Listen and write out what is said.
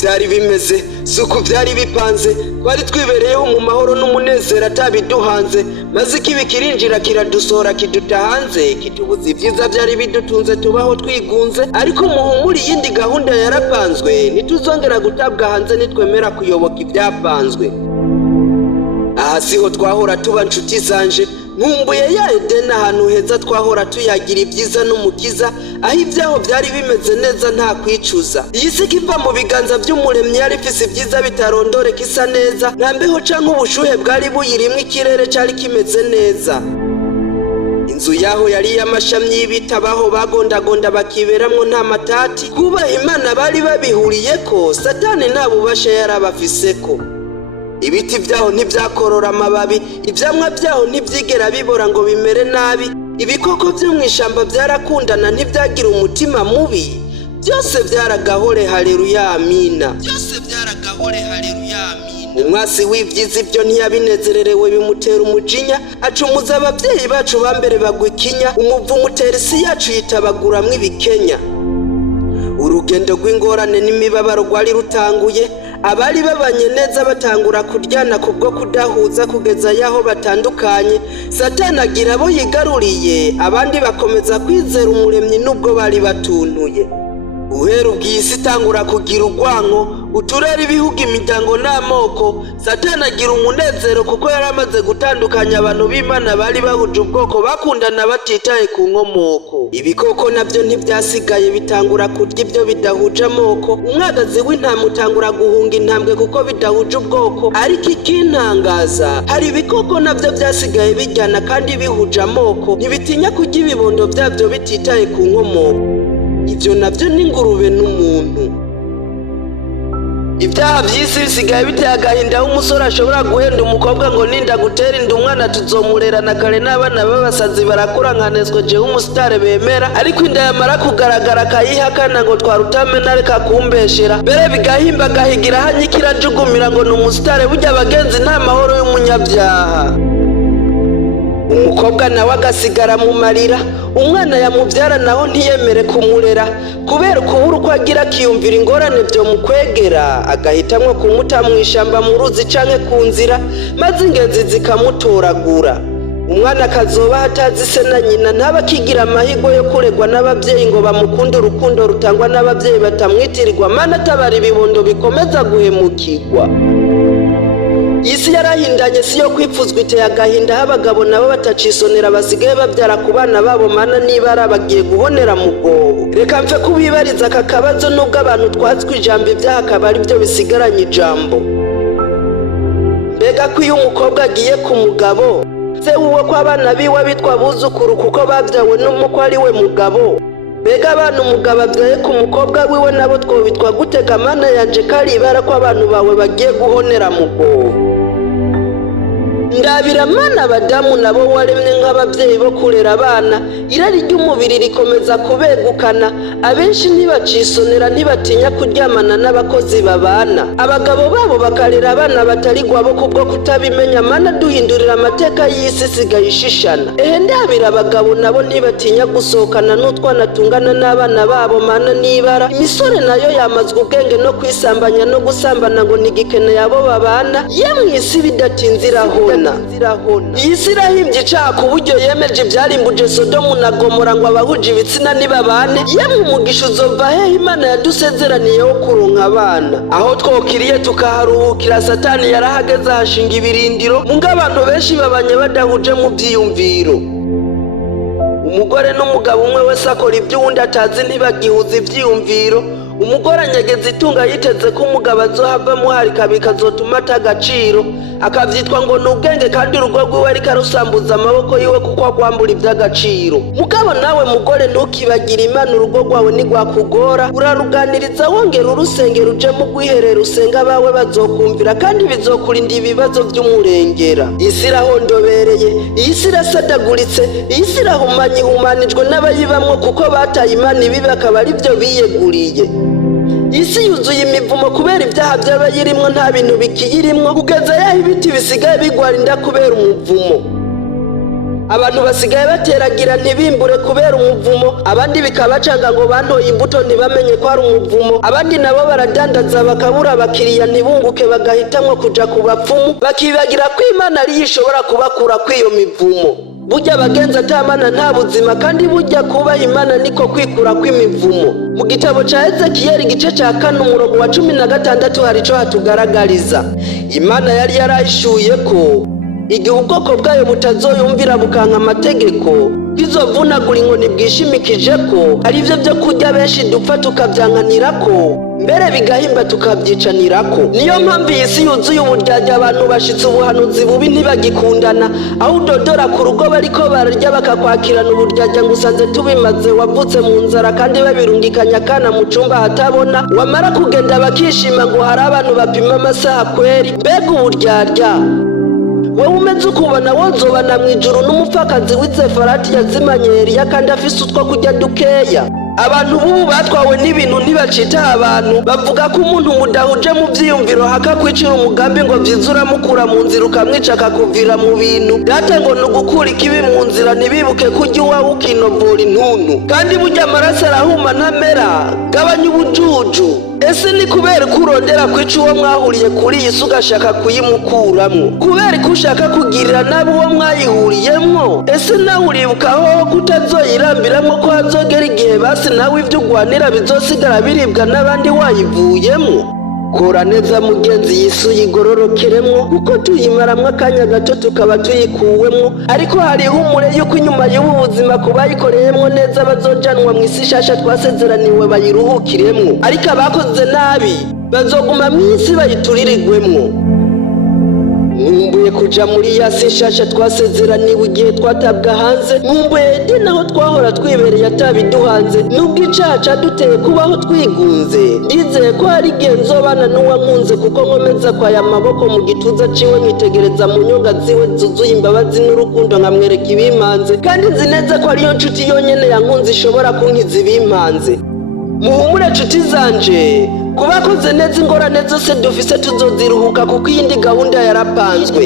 vyari bimeze, suku vyari bipanze, twari twibereyeho mu mahoro n'umunezero atabiduhanze, maze ikibi kirinjira kiradusora kiduta hanze, kitubuza ivyiza vyari bidutunze tubaho twigunze, ariko muhumuri iyindi gahunda yarapanzwe, ntituzongera gutabwa hanze nitwemera kuyoboka ibyapanzwe. Aha siho twahora tuba nshuti zanje, nkumbuye ya Edeni ahantu heza twahora tuyagira ibyiza n'umukiza, aho ibyaho byari bimeze neza nta kwicuza. Iyi si kiva mu biganza by'umuremyi yari ifise ibyiza bitarondoreka isa neza, nta mbeho canke ubushuhe bwari buyirimwo, ikirere cari kimeze neza. Inzu yaho yari y'amashami y'ibiti, abaho bagondagonda bakiberamwo nta matati, kubaha Imana bari babihuriyeko, Satani nta bubasha yarabafiseko. Ibiti vyaho ntivyakorora amababi, ivyamwa vyaho ntivyigera bibora ngo bimere nabi, ibikoko vyo mw'ishamba vyarakundana ntivyagira umutima mubi, byose vyaragahore haleluya amina. Byose vyaragahore haleluya amina. Umwasi w'ivyiza ivyo ntiyabinezererewe bimutera umujinya, acumuza abavyeyi bacu bambere bagwa ikinya, umuvumo utera isi yacu yitabaguramwo ibikenya. Urugendo rw'ingorane n'imibabaro rwari rutanguye, abari babanye neza batangura kuryana kubwo kudahuza kugeza yaho batandukanye. Satani agira abo yigaruriye, abandi bakomeza kwizera umuremyi nubwo bari batuntuye. Uhera ubw'isi itangura kugira urwanko, uturere ibihugu imiryango n'amoko, Satani agira umunezero kuko yaramaze gutandukanya abantu b'Imana bari bahuje ubwoko, bakundana batitaye ku nkomoko. Ibikoko navyo ntivyasigaye bitangura kurya ibyo bidahuje amoko, umwagazi w'intama utangura guhunga intambwe kuko bidahuje ubwoko. Ariko ikintangaza, hari ibikoko navyo vyasigaye biryana kandi bihuje amoko, ntibitinya kurya ibibondo vyavyo bititaye ku nkomoko. Ivyo navyo ni ingurube n'umuntu. Ibyaha vy'isi bisigaye biteye agahinda, aho umusore ashobora guhenda umukobwa ngo ninda gutera inda umwana tuzomurerana kare, n'abana b'abasazi barakura nkanezwe jewe umusitare bemera, ariko inda yamara kugaragara akayihakana ngo twarutamena reka kumbeshera, mbere bigahimba agahigira hanyikira ajugumira ngo ni umusitare. Burya abagenzi nta mahoro y'umunyabyaha. Umukobwa nawe agasigara mu marira, umwana yamubyara naho ntiyemere kumurera, kubera ukubura uko agira akiyumvira ingorane byo mukwegera, agahitamwo kumuta mw'ishamba mu ruzi canke ku nzira, maze ingenzi zikamutoragura. Umwana akazoba hatazi se na nyina, ntaba akigira amahirwe yo kuregwa n'abavyeyi ngo bamukunde urukundo rutangwa n'abavyeyi batamwitirirwa, mana atabara ibibondo bikomeza guhemukirwa. Isi yarahindanye, si yo kwipfuzwa iteye agahinda, aho abagabo nabo batacisonera basigaye babyara ku bana babo, mana niba ari abagiye guhonera mu bwobo. Reka mfe kubibariza aka kabazo, nubwo abantu twazwi ijambo ibyaha akaba ari byo bisigaranye ijambo. Mbega ko iyo umukobwa agiye ku mugabo, se uwo ko abana biwe bitwa abuzukuru kuko babyawe n'umukwe ari we mugabo? Mbega abana umugabo abyaye ku mukobwa wiwe nabo twobitwa gutega? Mana yanje kari ibara ko abantu bawe bagiye guhonera mu bwobo. Ndabira Mana abadamu nabo waremye nk'abavyeyi bo kurera abana, irari ry'umubiri rikomeza kubegukana, abenshi ntibacisonera ntibatinya kuryamana n'abakozi babana, abagabo babo bakarera abana batari gwabo kubwo kutabimenya. Mana duhindurira amateka y'isi sigaye ishishana. Ndabira abagabo nabo ntibatinya gusohokana n'utwana tungana n'abana babo, Mana nibara imisore nayo yamazwe ubwenge no kwisambanya no gusambana ngo nigikeneye abo babana. Yemwe isi bidatinze irahona. Iyi si irahimbye icaha ku buryo yemeje ivyarimbuje Sodomu na Gomora ngo abahuje ibitsina nibabane. Yemwe umugisha uzova hehe Imana yadusezeraniyeho kuronka abana? Aho twokiriye tukaharuhukira, Satani yarahageze ahashinga ibirindiro, munga abantu benshi babanye badahuje mu vyiyumviro. Umugore n'umugabo umwe wese akora ivy'uwundi atazi, ntibagihuza ivyiyumviro. Umugore anyegeza itunga yiteze ko umugabo azohava muharika bikazotuma atagaciro, akavyitwa ngo ni ubwenge, kandi urugo rwiwe ariko arusambuza amaboko yiwe kuko agwambura ivy'agaciro. Mugabo nawe mugore ntukibagire Imana, urugo rwawe nigwakugora uraruganiriza wongera urusengero, uje mu rwiherero usenga, abawe bazokumvira kandi bizokurinda ibibazo vy'umurengera. Isi irahondobereye, isi irasadaguritse, isi irahumanye, ihumanijwe n'abayibamwo kuko bataye Imana ibi bakaba ari byo biyeguriye. Isi yuzuye imivumo kubera ibyaha by'abayirimwo, nta bintu bikiyirimwo, kugeza yaho ibiti bisigaye bigwara inda kubera umuvumo. abantu basigaye bateragira ntibimbure kubera umuvumo, abandi bikabacanga ngo bantoye imbuto ntibamenye ko ari umuvumo, abandi nabo baradandaza bakabura abakiriya ntibunguke bagahitamwo kuja ku bapfumu, bakibagira ko Imana ariyo ishobora kubakura kw'iyo mivumo. Burya abagenzi atamana nta buzima, kandi burya kubaha Imana niko kwikura kw'imivumo. Mu gitabo ca Ezekiyeli igice ca 4 umurongo wa 16 hari ico hatugaragariza. Imana yari yarahishuye ko igihe ubwoko bwayo butazoyumvira bukanka amategeko, bizovunagura inkoni bwishimikije ko ari byo byo kurya benshi dupfa tukavyankanirako, mbere bigahimba tukavyicanirako. Niyo mpamvu iyi si yuzuye uburyarya, abantu bashitse ubuhanuzi bubi ntibagikundana, aho udodora ku rugo bariko bararya bakakwakirana uburyarya ngo usanze tubimaze, wavutse mu nzara kandi babirungikanya akana mu cumba hatabona, wamara kugenda bakishima ngo hari abantu bapima amasaha kweri. Mbega uburyarya! Wewe umeze ukubona wozobana mw'ijuru n'umupfakazi w'Izefarati yazimanye Eliya kandi afise utwo kurya dukeya. Abantu bubu batwawe n'ibintu ntibacita abantu, bavuga ko umuntu mudahuje mu vyiyumviro hakakwicira umugambi ngo vyizura mukura mu nzira ukamwica akakuvira mu bintu. Data ngo nugukura ikibi mu nzira ntibibuke kurya uwawe ukinovora intuntu, kandi burya amaraso arahuma ntamera. Gabanya ubujuju. Ese ni kubera ko urondera kwica uwo mwahuriye kuri iyi si ugashaka kuyimukuramwo? Kubera ko ushaka kugirira nabi uwo mwayihuriyemwo? Ese nawe uribukaho ko utazoyirambiramwo ko hazogera igihe basi nawe ivyo ugwanira bizosigara biribwa n'abandi wayivuyemwo? Kora neza mugenzi, Yesu yigororokeremwo, kuko tuyimaramwo akanya gato tukaba tuyikuwemwo, ariko hariho umure yuko inyuma y'ubu buzima ku bayikoreyemwo neza bazojanwa mw'isi shasha twasezeraniwe bayiruhukiremwo, ariko abakoze nabi bazoguma mw'isi bayituririgwemwo. Nkumbuye kuja muri ya si shasha twasezeraniwe igihe twatabwa hanze, nkumbuye Edeni aho twahora twibereye atabiduhanze, nubwo icaha caduteye kubaho twigunze. Ndizeye ko hari igihe nzobana n'uwankunze, kuko nkomeza kwaya amaboko mu gituza ciwe nkitegereza mu nyonga ziwe zuzuye imbabazi n'urukundo, nkamwereka ibimpanze, kandi nzi neza ko ariyo nshuti yonyene yankunze ishobora kunkiza ibimpanze. Muhumure nshuti zanje, kubakoze neza ingorane zose dufise tuzoziruhuka, kuko iyindi gahunda yarapanzwe.